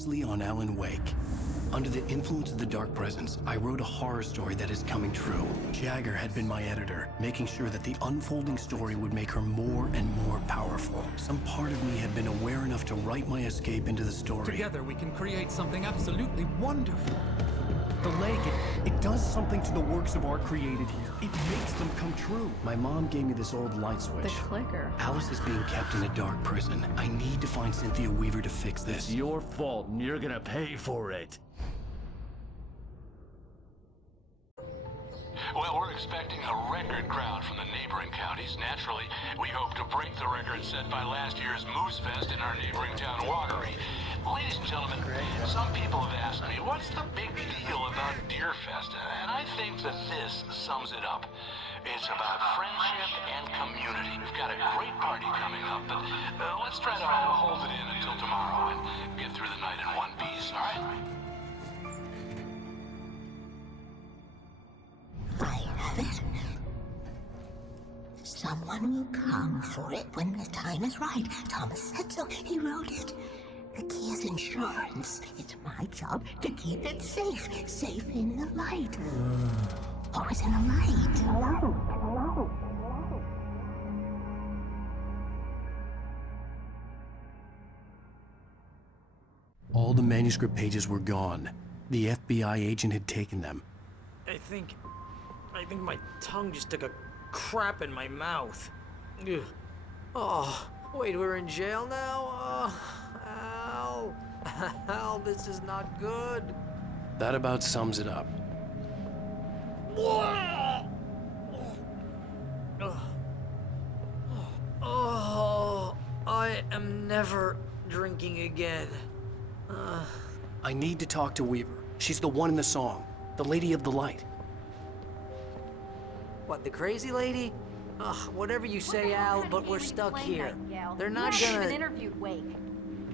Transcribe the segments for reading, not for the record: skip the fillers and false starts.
previously on Alan Wake. Under the influence of the Dark Presence, I wrote a horror story that is coming true. Jagger had been my editor, making sure that the unfolding story would make her more and more powerful. Some part of me had been aware enough to write my escape into the story. Together we can create something absolutely wonderful. The lake, it does something to the works of art created here. It makes them come true. My mom gave me this old light switch. The clicker. Alice is being kept in a dark prison. I need to find Cynthia Weaver to fix this. It's your fault, and you're gonna pay for it. Well, we're expecting a record crowd from the neighboring counties. Naturally, we hope to break the record set by last year's Moose Fest in our neighboring town, Watery. Ladies and gentlemen, some people have asked me, what's the big deal about Deer Fest? And I think that this sums it up. It's about friendship and community. We've got a great party coming up, but let's try to hold it in until tomorrow and get through the night in one piece, all right? I have it. Someone will come for it when the time is right. Thomas said so. He wrote it. The key is insurance. It's my job to keep it safe. Safe in the light. Always in the light. All the manuscript pages were gone. The FBI agent had taken them. I think my tongue just took a crap in my mouth. Ugh. Oh, wait, we're in jail now? Al. Al, this is not good. That about sums it up. Oh, I am never drinking again. I need to talk to Weaver. She's the one in the song. The Lady of the Light. What, the crazy lady? Ugh, whatever you say, Al, but we're stuck here. They're not You haven't gonna... even interviewed Wake.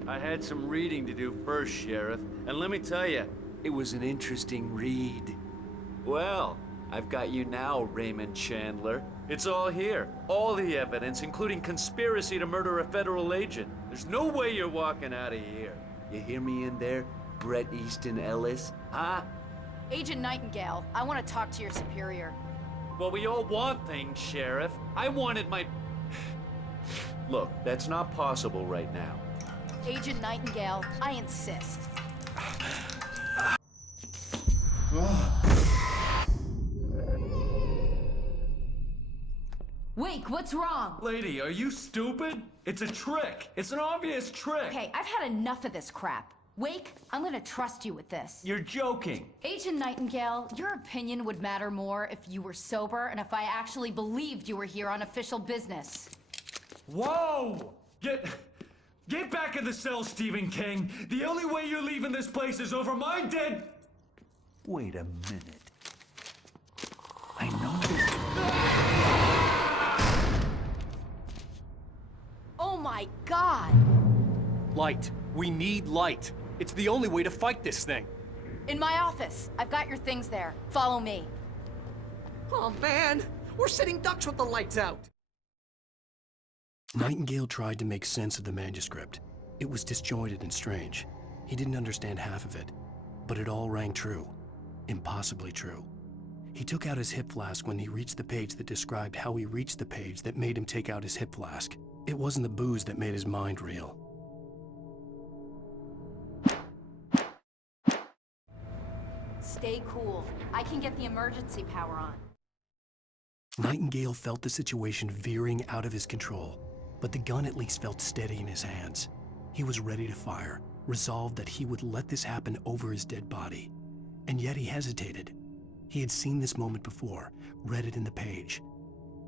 I had some reading to do first, Sheriff, and let me tell you, it was an interesting read. Well, I've got you now, Raymond Chandler. It's all here. All the evidence, including conspiracy to murder a federal agent. There's no way you're walking out of here. You hear me in there, Bret Easton Ellis? Huh? Agent Nightingale, I want to talk to your superior. Well, we all want things, Sheriff. I wanted my... Look, that's not possible right now. Agent Nightingale, I insist. Wake, what's wrong? Lady, are you stupid? It's a trick. It's an obvious trick. Okay, I've had enough of this crap. Wake, I'm gonna trust you with this. You're joking. Agent Nightingale, your opinion would matter more if you were sober and if I actually believed you were here on official business. Whoa! Get back in the cell, Stephen King. The only way you're leaving this place is over my dead... Wait a minute. I know this... Oh my God! Light. We need light. It's the only way to fight this thing. In my office. I've got your things there. Follow me. Oh, man! We're sitting ducks with the lights out! Nightingale tried to make sense of the manuscript. It was disjointed and strange. He didn't understand half of it, but it all rang true. Impossibly true. He took out his hip flask when he reached the page that described how he reached the page that made him take out his hip flask. It wasn't the booze that made his mind reel. Stay cool. I can get the emergency power on. Nightingale felt the situation veering out of his control, but the gun at least felt steady in his hands. He was ready to fire, resolved that he would let this happen over his dead body. And yet he hesitated. He had seen this moment before, read it in the page.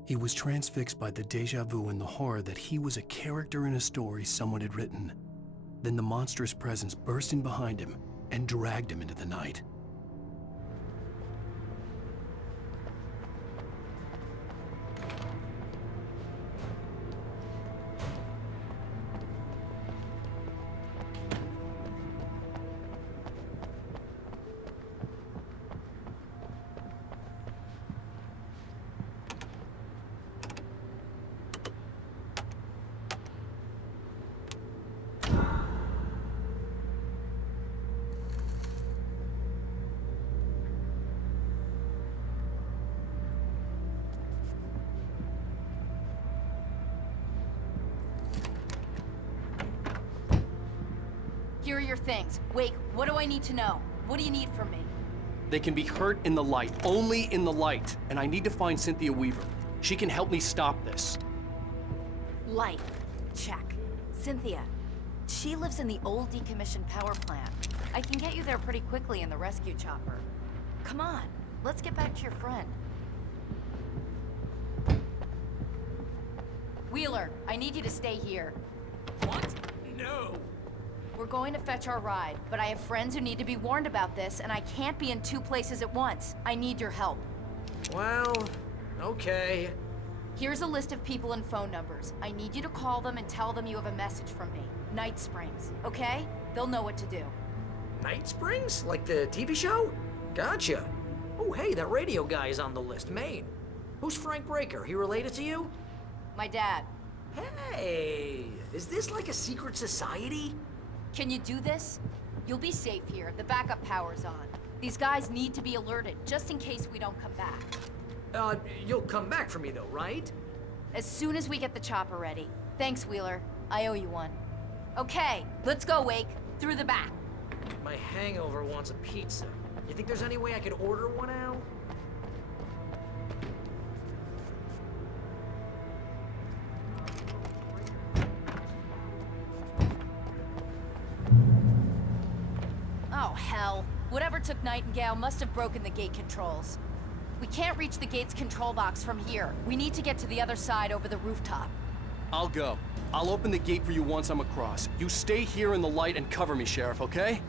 He was transfixed by the déjà vu and the horror that he was a character in a story someone had written. Then the monstrous presence burst in behind him and dragged him into the night. here are your things. Wake, what do I need to know? What do you need from me? They can be hurt in the light, only in the light. And I need to find Cynthia Weaver. She can help me stop this. Light. Check. Cynthia. She lives in the old decommissioned power plant. I can get you there pretty quickly in the rescue chopper. Come on, let's get back to your friend. Wheeler, I need you to stay here. What? No. We're going to fetch our ride, but I have friends who need to be warned about this, and I can't be in 2 places at once. I need your help. Well, okay. Here's a list of people and phone numbers. I need you to call them and tell them you have a message from me. Night Springs, okay? They'll know what to do. Night Springs? Like the TV show? Gotcha. Oh, hey, that radio guy is on the list, Maine. Who's Frank Breaker? He related to you? My dad. Hey, is this like a secret society? Can you do this? You'll be safe here. The backup power's on. These guys need to be alerted, just in case we don't come back. You'll come back for me though, right? As soon as we get the chopper ready. Thanks, Wheeler. I owe you one. Okay, let's go, Wake. Through the back. My hangover wants a pizza. You think there's any way I could order one out? Oh, hell. Whatever took Nightingale must have broken the gate controls. We can't reach the gate's control box from here. We need to get to the other side over the rooftop. I'll go. I'll open the gate for you once I'm across. You stay here in the light and cover me, Sheriff, okay?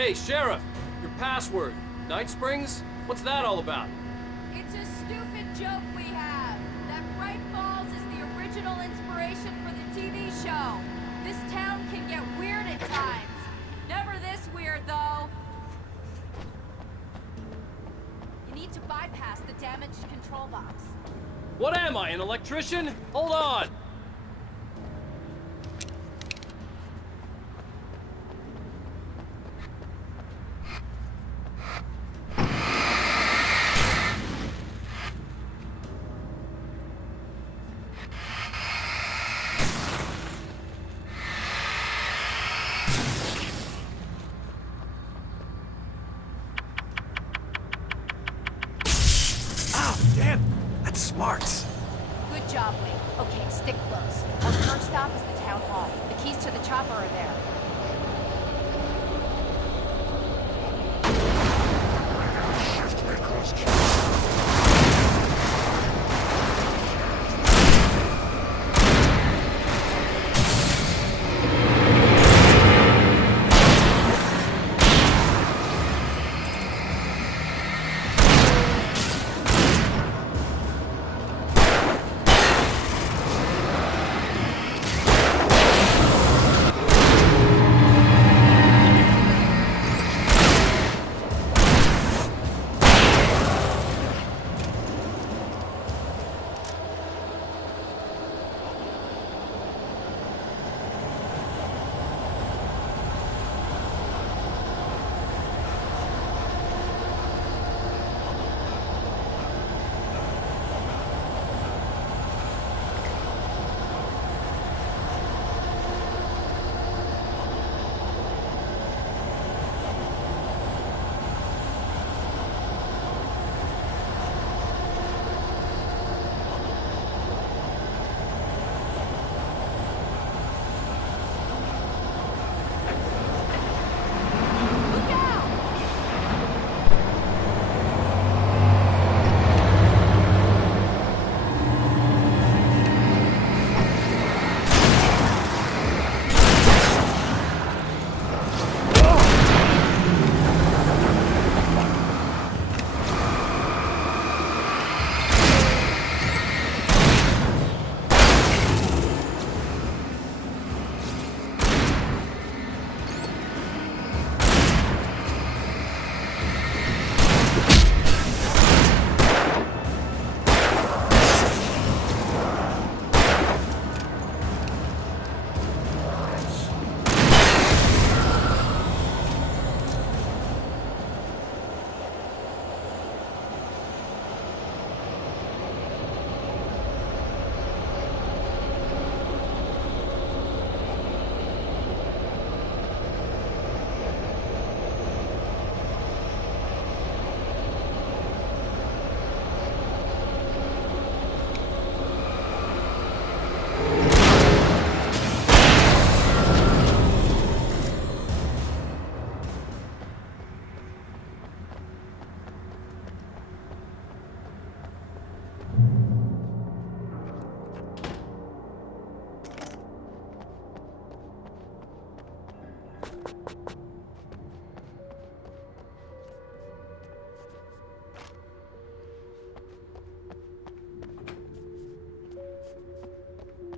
Hey, Sheriff! Your password. Night Springs? What's that all about? It's a stupid joke we have. That Bright Falls is the original inspiration for the TV show. This town can get weird at times. Never this weird, though. You need to bypass the damaged control box. What am I, an electrician? Hold on! Damn, that's smart. Good job, Wing. Okay, stick close. Our first stop is the town hall. The keys to the chopper are there.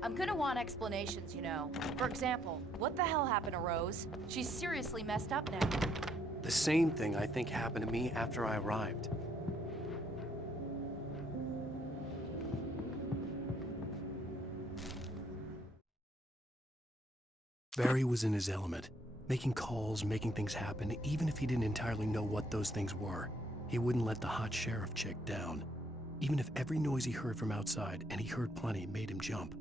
I'm gonna want explanations, you know. For example, what the hell happened to Rose? She's seriously messed up now. The same thing I think happened to me after I arrived. Barry was in his element, making calls, making things happen, even if he didn't entirely know what those things were. He wouldn't let the hot sheriff chick down. Even if every noise he heard from outside, and he heard plenty, made him jump.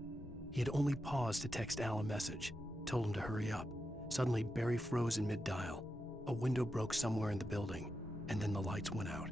He had only paused to text Al a message, told him to hurry up. Suddenly, Barry froze in mid-dial. A window broke somewhere in the building, and then the lights went out.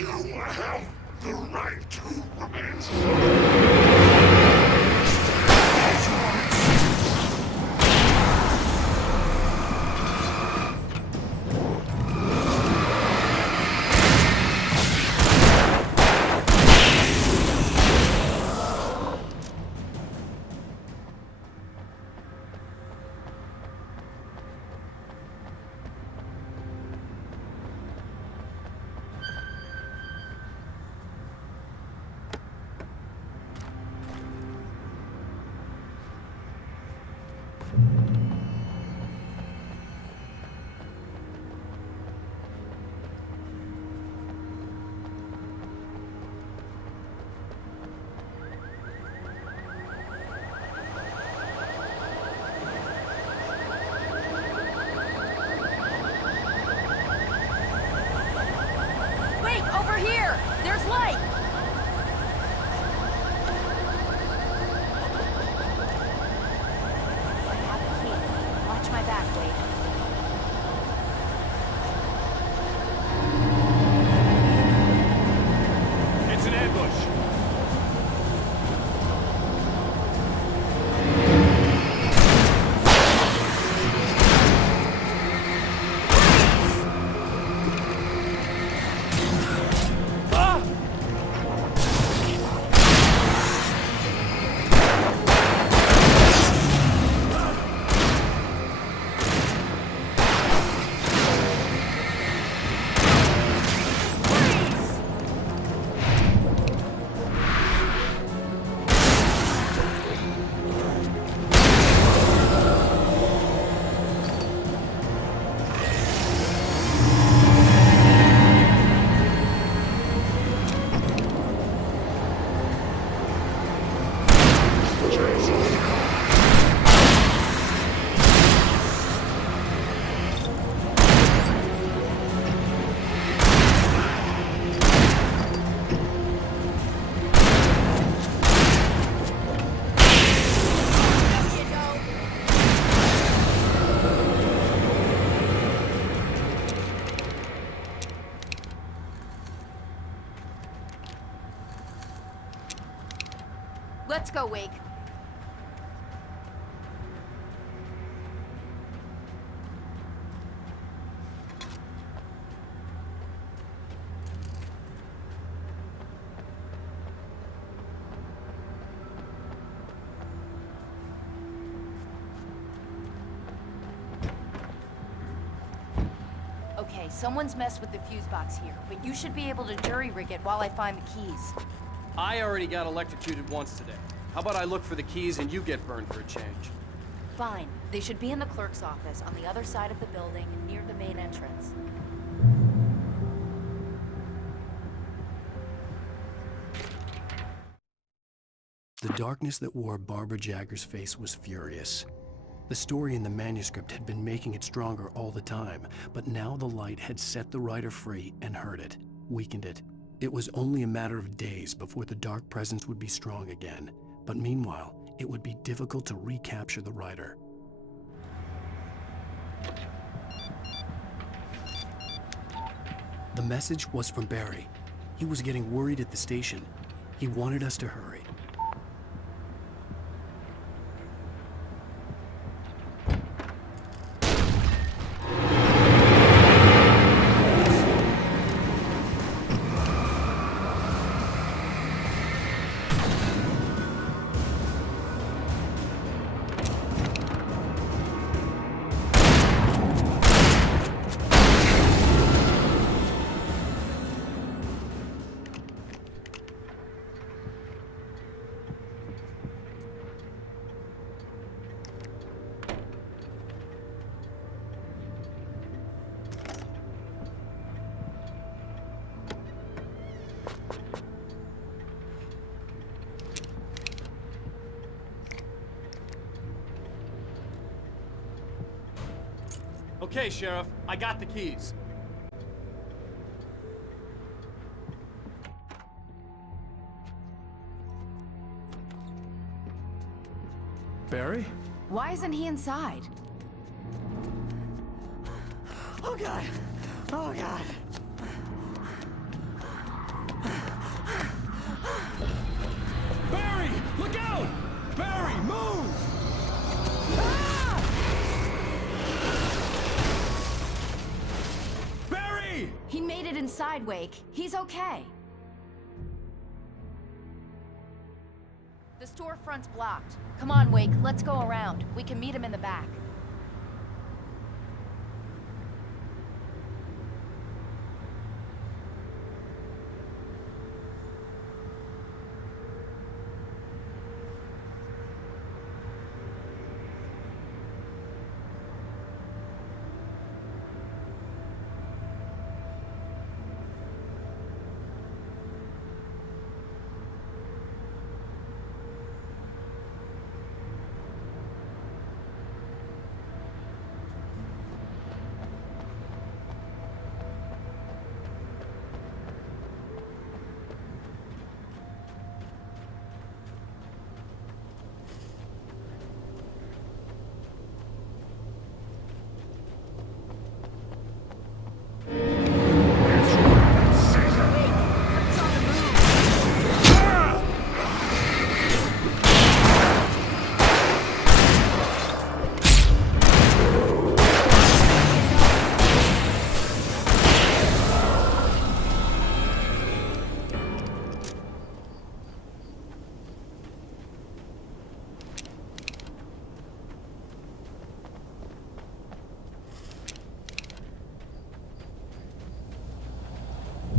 You have the right to remain. Over here! There's light! I have a key. Watch my back, Wade. It's an ambush. Let's go, Wake. Okay, someone's messed with the fuse box here, but you should be able to jury-rig it while I find the keys. I already got electrocuted once today. How about I look for the keys and you get burned for a change? Fine. They should be in the clerk's office on the other side of the building, near the main entrance. The darkness that wore Barbara Jagger's face was furious. The story in the manuscript had been making it stronger all the time, but now the light had set the writer free and hurt it, weakened it. It was only a matter of days before the dark presence would be strong again, but meanwhile, it would be difficult to recapture the writer. The message was from Barry. He was getting worried at the station. He wanted us to hurry. Okay, Sheriff, I got the keys. Barry? Why isn't he inside? Oh, God. Oh, God. inside, Wake. He's okay. The storefront's blocked. Come on, Wake, let's go around. We can meet him in the back.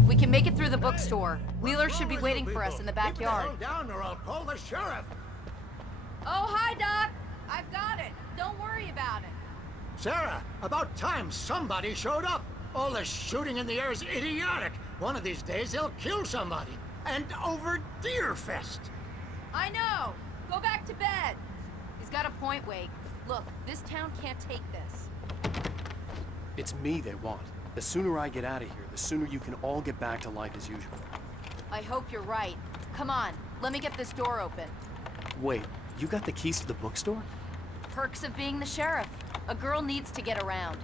We can make it through the bookstore. Wheeler should be waiting for us in the backyard. Keep the hell down or I'll call the sheriff. Oh, hi, Doc. I've got it. Don't worry about it. Sarah, about time somebody showed up. All this shooting in the air is idiotic. One of these days they'll kill somebody. And over Deerfest. I know. Go back to bed. He's got a point, Wake. Look, this town can't take this. It's me they want. The sooner I get out of here, the sooner you can all get back to life as usual. I hope you're right. Come on, let me get this door open. Wait, you got the keys to the bookstore? Perks of being the sheriff. A girl needs to get around.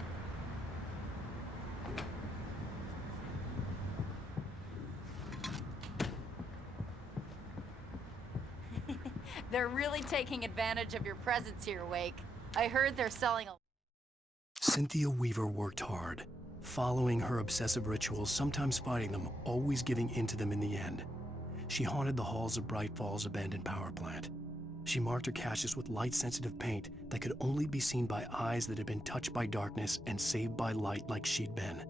They're really taking advantage of your presence here, Wake. I heard they're selling a... Cynthia Weaver worked hard, following her obsessive rituals, sometimes fighting them, always giving in to them in the end. She haunted the halls of Bright Falls' abandoned power plant. She marked her caches with light-sensitive paint that could only be seen by eyes that had been touched by darkness and saved by light like she'd been.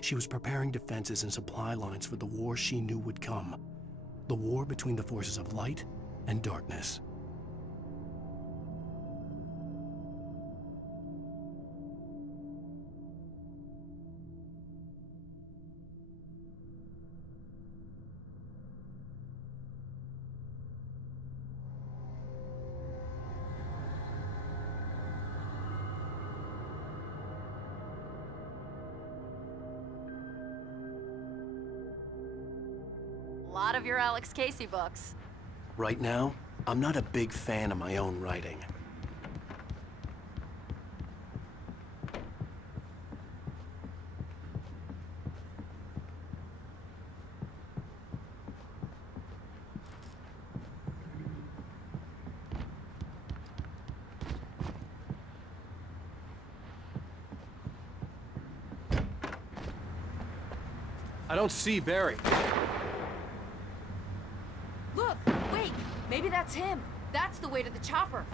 She was preparing defenses and supply lines for the war she knew would come. The war between the forces of light and darkness. A lot of your Alex Casey books. Right now, I'm not a big fan of my own writing. I don't see Barry. Look, wait, maybe that's him. That's the way to the chopper.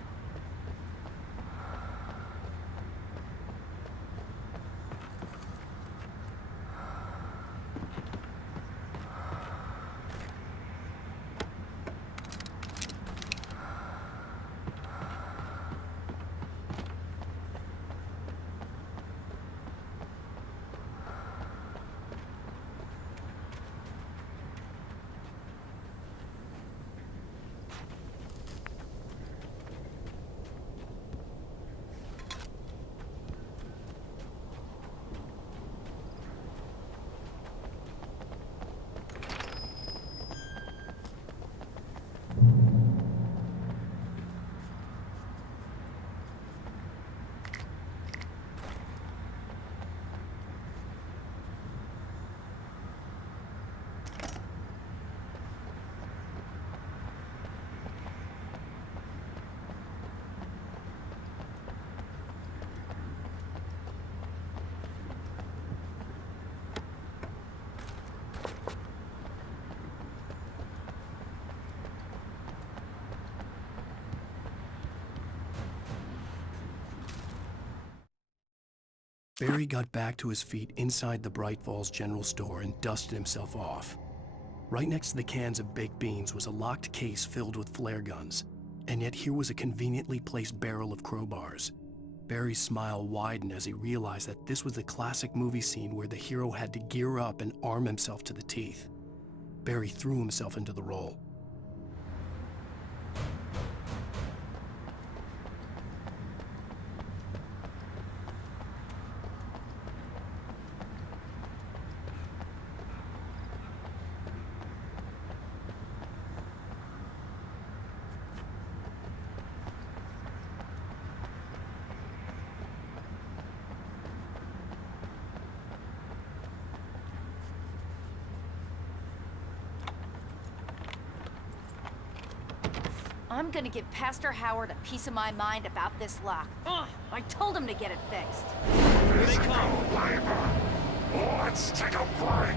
Barry got back to his feet inside the Bright Falls General Store and dusted himself off. Right next to the cans of baked beans was a locked case filled with flare guns, and yet here was a conveniently placed barrel of crowbars. Barry's smile widened as he realized that this was the classic movie scene where the hero had to gear up and arm himself to the teeth. Barry threw himself into the role. I'm gonna give Pastor Howard a piece of my mind about this lock. Ugh, I told him to get it fixed. Here they come! Labor. Let's take a break!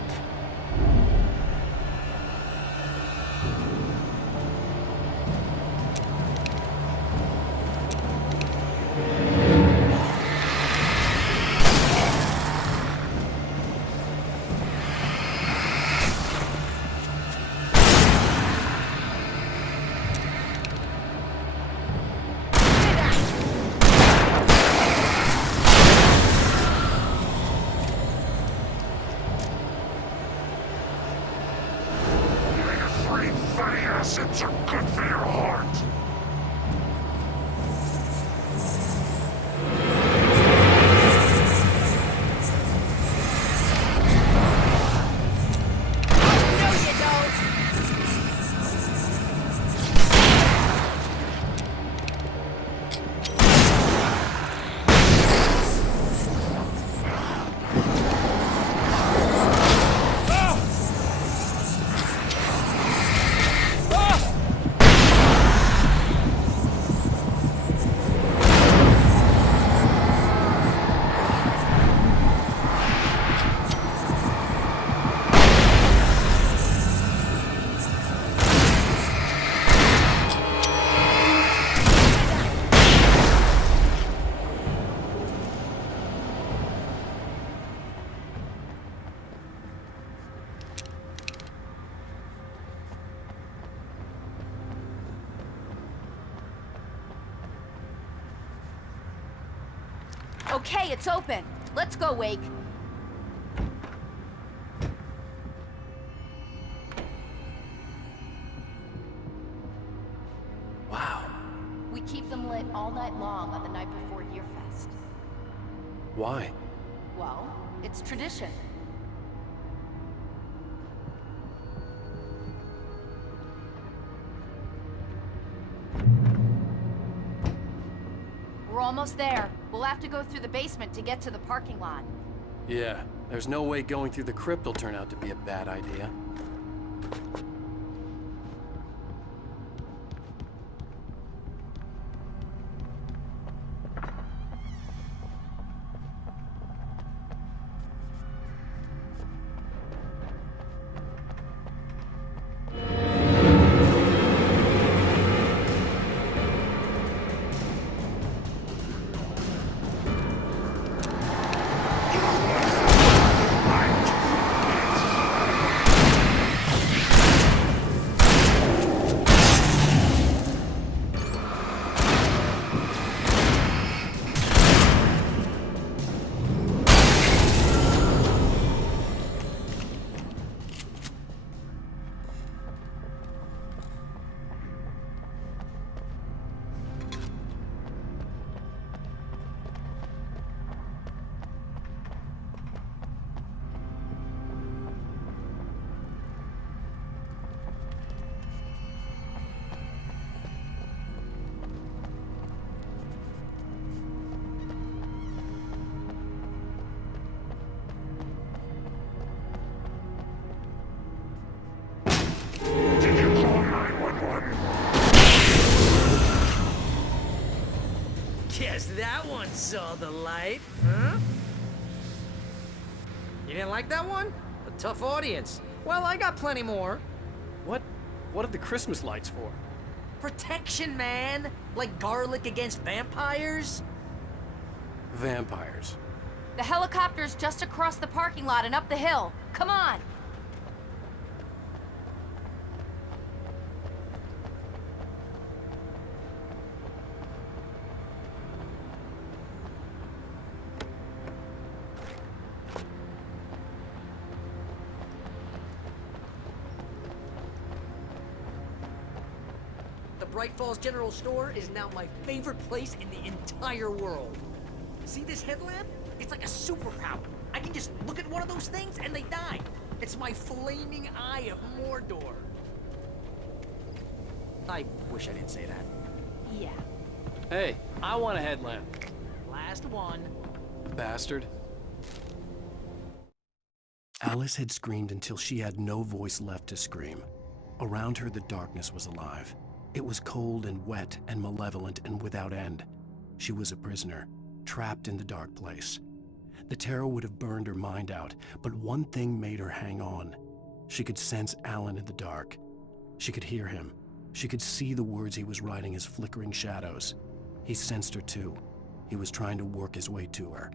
Acids are good for your heart. Okay, it's open. Let's go, Wake. Wow. We keep them lit all night long on the night before Yearfest. Why? Well, it's tradition. We're almost there. We'll have to go through the basement to get to the parking lot. Yeah, there's no way going through the crypt will turn out to be a bad idea. Guess that one saw the light, huh? You didn't like that one? A tough audience. Well, I got plenty more. What are the Christmas lights for? Protection, man! Like garlic against vampires? Vampires. The helicopter's just across the parking lot and up the hill. Come on! The Bright Falls General Store is now my favorite place in the entire world. See this headlamp? It's like a superpower. I can just look at one of those things and they die. It's my flaming eye of Mordor. I wish I didn't say that. Yeah. Hey, I want a headlamp. Last one. Bastard. Alice had screamed until she had no voice left to scream. Around her, the darkness was alive. It was cold and wet and malevolent and without end. She was a prisoner, trapped in the dark place. The terror would have burned her mind out, but one thing made her hang on. She could sense Alan in the dark. She could hear him. She could see the words he was writing as flickering shadows. He sensed her too. He was trying to work his way to her.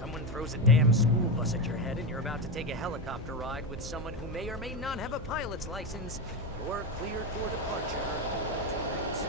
Someone throws a damn school bus at your head and you're about to take a helicopter ride with someone who may or may not have a pilot's license, you're cleared for departure. Tonight's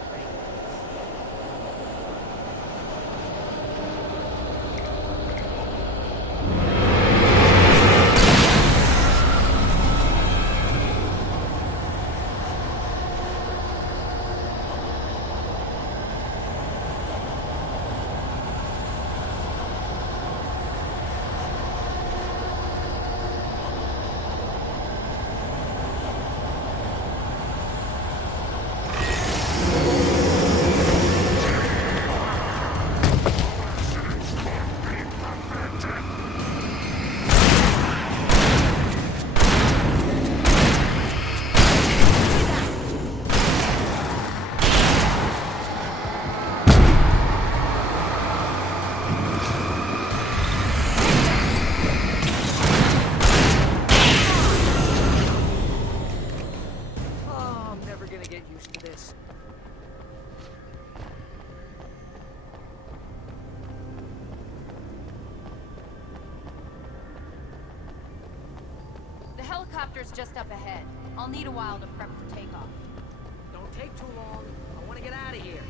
The helicopter's just up ahead. I'll need a while to prep for takeoff. Don't take too long. I want to get out of here.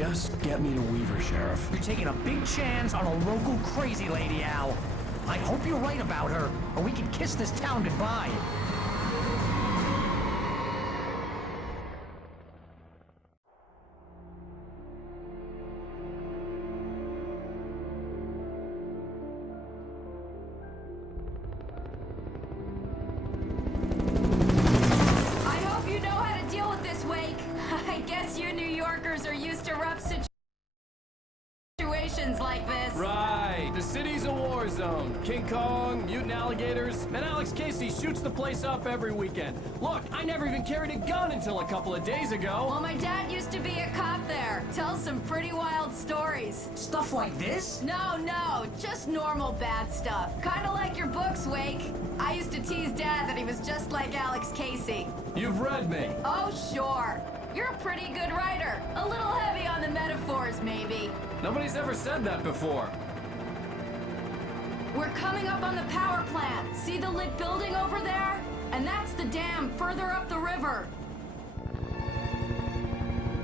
Just get me to Weaver, Sheriff. You're taking a big chance on a local crazy lady, Al. I hope you're right about her, or we can kiss this town goodbye. I hope you know how to deal with this, Wake. I guess you New Yorkers are used to rough situations like this. Right. The city's a war zone. King Kong, mutant alligators, and Alex Casey shoots the place up every weekend. Look, I never even carried a gun until a couple of days ago. Well, my dad used to be a cop there. Tells some pretty wild stories. Stuff like this? No, just normal bad stuff. Kinda like your books, Wake. I used to tease Dad that he was just like Alex Casey. You've read me. Oh, sure. You're a pretty good writer. A little heavy on the metaphors, maybe. Nobody's ever said that before. We're coming up on the power plant. See the lit building over there? And that's the dam further up the river.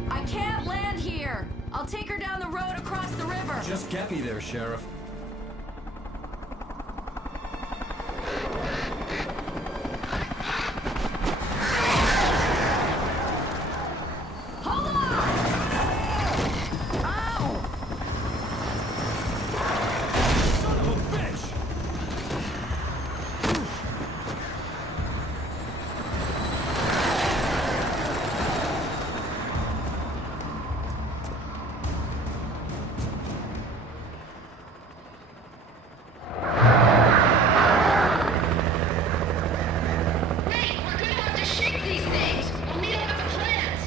I can't land here. I'll take her down the road across the river. Just get me there, Sheriff. Hold on! Ow! Son of a bitch! Wait, we're gonna have to shake these things. We'll meet up at the plants.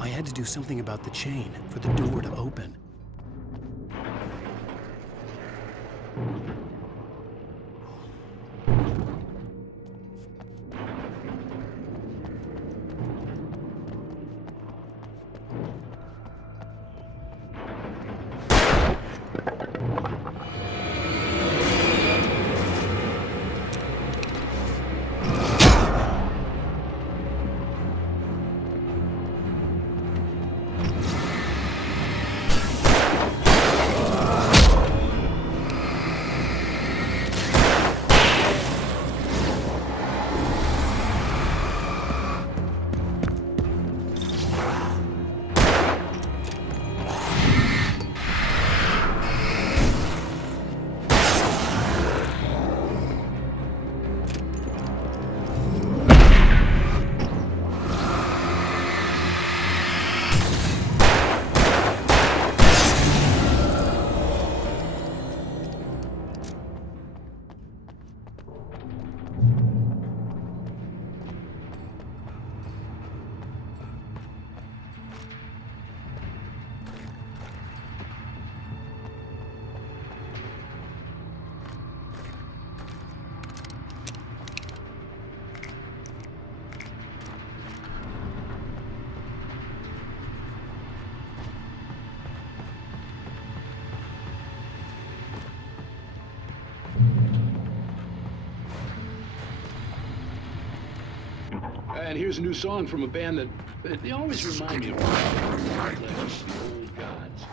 I had to do something about the chain for the door to open. And here's a new song from a band that they always remind me of old gods.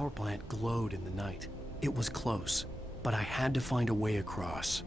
power plant glowed in the night. It was close, but I had to find a way across.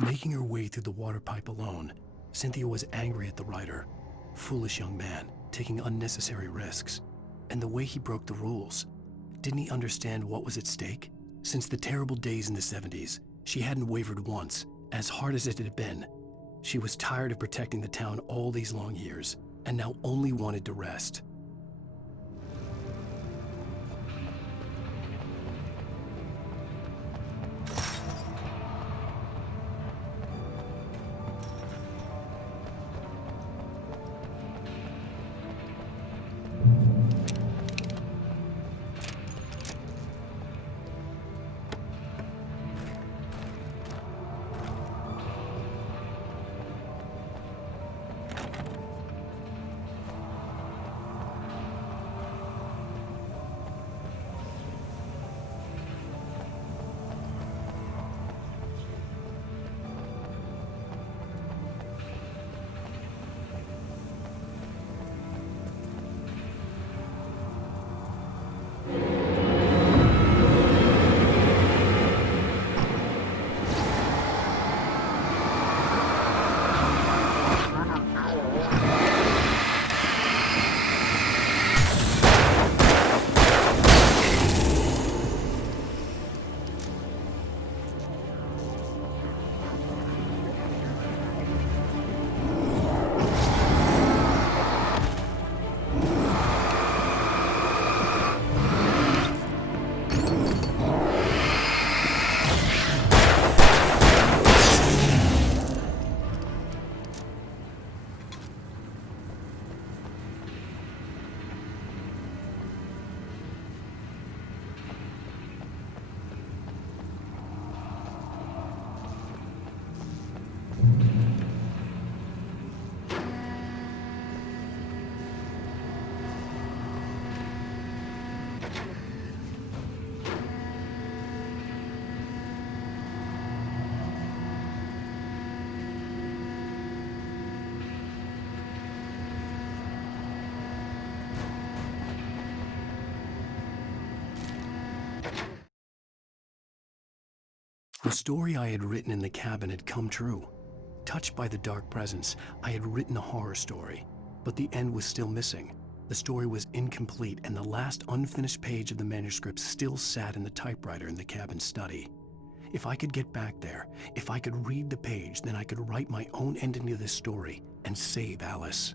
Making her way through the water pipe alone, Cynthia was angry at the writer. Foolish young man, taking unnecessary risks. And the way he broke the rules. Didn't he understand what was at stake? Since the terrible days in the 70s, she hadn't wavered once, as hard as it had been. She was tired of protecting the town all these long years, and now only wanted to rest. The story I had written in the cabin had come true. Touched by the dark presence, I had written a horror story, but the end was still missing. The story was incomplete, and the last unfinished page of the manuscript still sat in the typewriter in the cabin study. If I could get back there, if I could read the page, then I could write my own ending to this story and save Alice.